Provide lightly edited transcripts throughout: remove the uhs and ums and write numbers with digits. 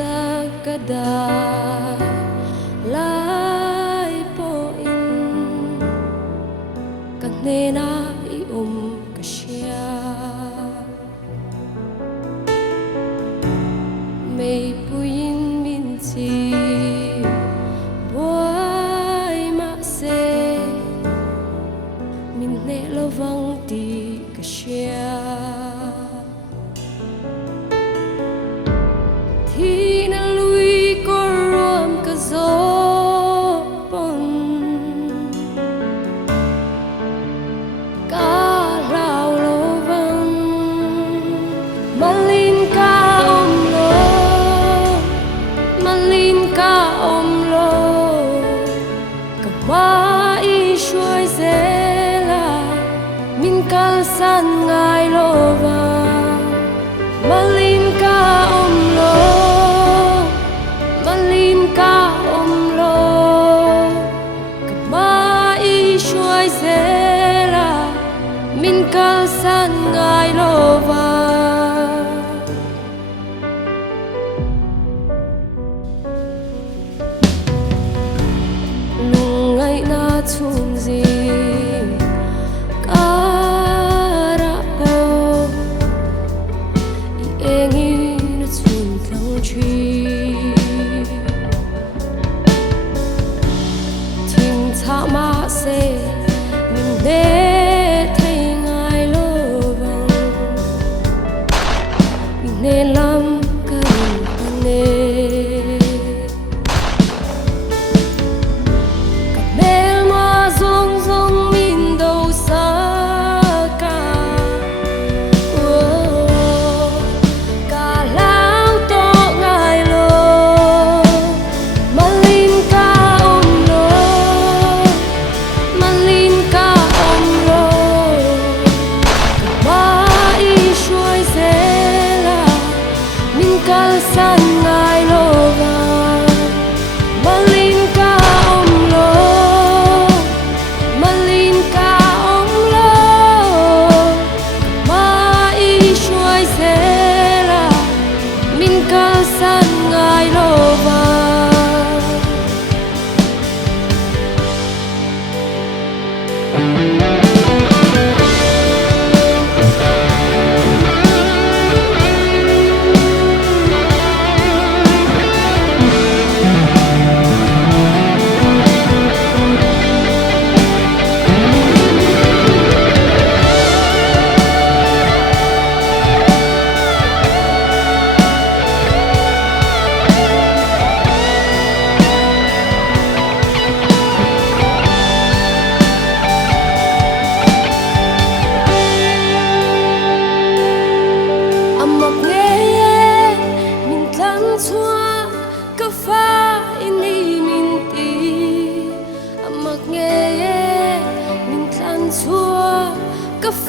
ta kada lai po in kanena I kasya may puyin minti boy ma se minne lovang di kasya san ngai lova malin ka lo malin ka lo kama I shuai zela min kal san ngai lova lungai na chum zi san ngai lova malin ka lo malin ka lo mai shuai zela min ka san ngai lova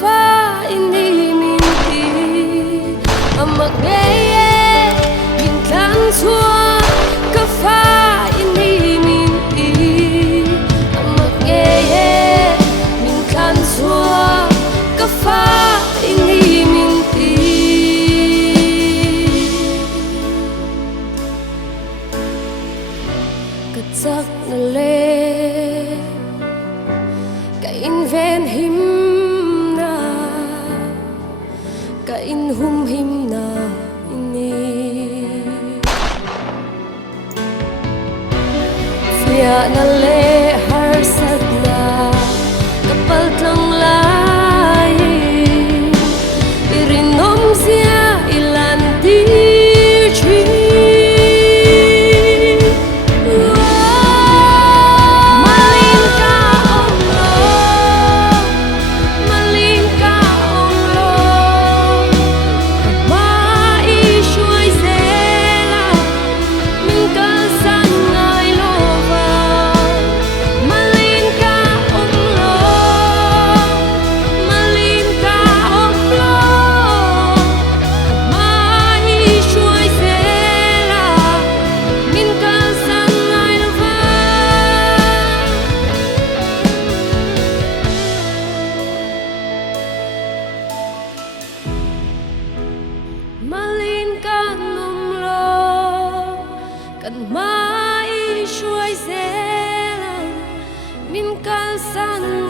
fa ini minti amak ngeye min kan chua ka fa ini minti amak ngeye min kan chua ka fa ini minti ka chak na le ka invent him ka in hum him na ini sia na le har sat na kapal tlang lai irinom sia ilan ti chi กันมาอีช่วยเซลมินกันสัน